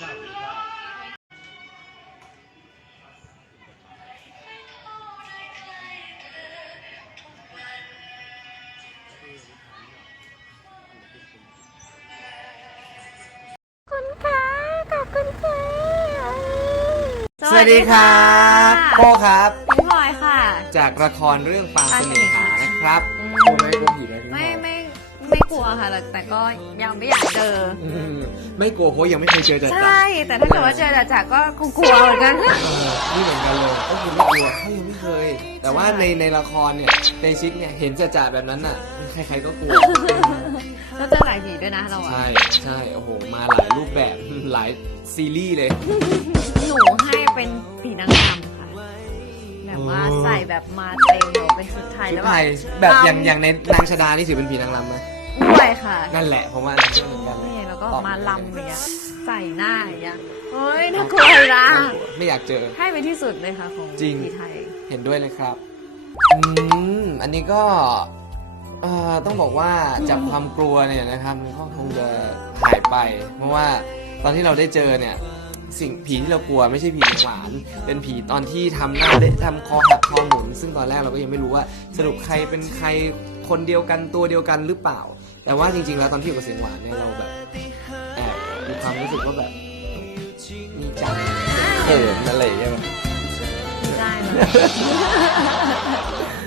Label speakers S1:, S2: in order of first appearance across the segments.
S1: ทราบ
S2: คุณคะขอบคุณค่ะ
S3: สวัสดีครับโป้ครับ
S2: พี่พลอยค่ะ
S3: จากละครเรื่องปางเสน่หานะครับโอ้ยโดนผีเลย
S2: วค่ะแต่แต่ก็ยังไม่อยากเจอ
S3: อืมไม่กลัวเพราะยังไม่เคยเจอจัด
S2: ใช่แต่ถ้าเกิดว่าเจอจ่าก็คงกลัวเหมือนกัน
S3: นี่เหมือนกันเลยก็คือไม่กลัวเขายังไม่เคย แต่ว่าในในละครเนี่ยในชิคเนี่ยเห็นจ่าๆแบบนั้นน่ะ ใครๆก็กลัว
S2: แล้วเจอหลายผีด้วยนะเราอะ
S3: ใช่ใช่โอ้โห มาหลายรูปแบบ หลายซีรีส์เลย
S2: หนูให้เป็นผีนางรำค่ะ แบบว่าใส่แบบมาเต็มแบบเป็นชุดไทย
S3: ชุ
S2: แล้
S3: ด
S2: ว
S3: ไท
S2: แบบ
S3: ยแบบอย่างอย่างในนางชดานี่ถือเป็นผีนางรำไหม
S2: ด้วยค่ะ
S3: นั่นแหละผมว่าอันนั้นเหมือนกันเลย
S2: นี่แล้วก็มาลำอย่างเงี้ยใส่หน้าอย่างเงี้ยเฮ้ยน่ากลัวเลยนะ
S3: ไม่อยากเจอ
S2: ให้ไปที่สุดเลยค่ะของ
S3: จริง
S2: ผีไทย
S3: เห็นด้วยเลยครับ อืม อันนี้ก็เอ่อต้องบอกว่าจากความกลัวเนี่ยนะครับมันก็คงจะหายไป เพราะว่าตอนที่เราได้เจอเนี่ย สิ่งผีที่เรากลัวไม่ใช่ผีหวาน เป็นผีตอนที่ทำหน้าเละทำคอหักคอหมุนซึ่งตอนแรกเราก็ยังไม่รู้ว่าสรุปใครเป็นใครคนเดียวกันตัวเดียวกันหรือเปล่า แต่ว่าจริง ๆ แล้วตอนที่อยู่กับเสียงหวานเนี่ยเราแบบแอบมีความรู้สึกว่าแบบมีจังเขินอะไรอย่างเงี้ยมั้ย
S2: ได้เลย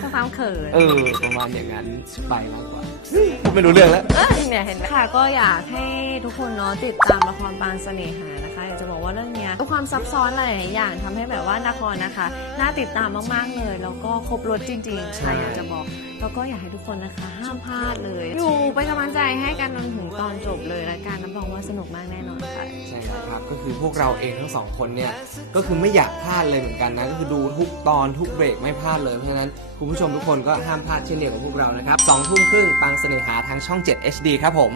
S2: ต้องความเขิน
S3: เออประมาณอย่างนั้นไปมากกว่าพูดไม่รู้เรื่องแล้ว
S2: เอ้ยเนี่ยเห็นไหมค่ะก็อยากให้ทุกคนเนาะติดตามละครปานเสน่หานะคะอยาก จะบอกว่าเรื่องเนี้ยความซับซ้อนหลายๆอย่างทำให้แบบว่าละครนะคะ น่าติดตามมากๆเลย แล้วก็ครบรถจริงๆ
S3: ใช่
S2: อยากจะบอก แล้วก็อยากให้ทุกคนนะคะ ห้ามพลาดเลย อยู่เป็นกำลังใจให้กันจนถึงตอนจบเลยละกันรับรองว่าสนุกมากแน่นอนค่ะ
S3: ใช่แล้วครับก็คือพวกเราเองทั้งสองคนเนี่ยก็คือไม่อยากพลาดเลยเหมือนกันนะก็คือดูทุกตอนทุกเบรกไม่พลาดเลยเพราะฉะนั้นคุณผู้ชมทุกคนก็ห้ามพลาดเช่นเดียวกับพวกเรานะครับสองทุ่มครึ่งปังเสน่หาทางช่อง 7 HD ครับผม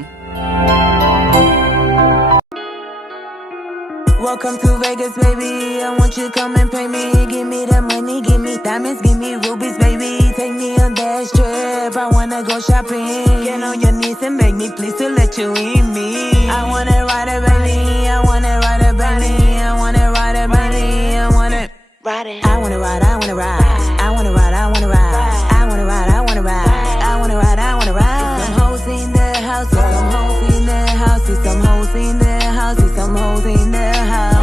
S4: Welcome to Vegas, baby. I want you to come and pay me. Give me the money, give me diamonds, give me rubies, baby. Take me on that trip. I wanna go shopping. Get on your knees and beg me, please, to let you eat me. I wanna ride a baby. I wanna ride a baby. I wanna ride a baby. I wanna ride it. I wanna ride. I wanna ride. I wanna ride. I wanna ride. I wanna ride. I wanna ride. I wanna ride. I wanna ride. Some hoes in the house. Some hoes in the house. Some hoes in the houses, I'm holding their house.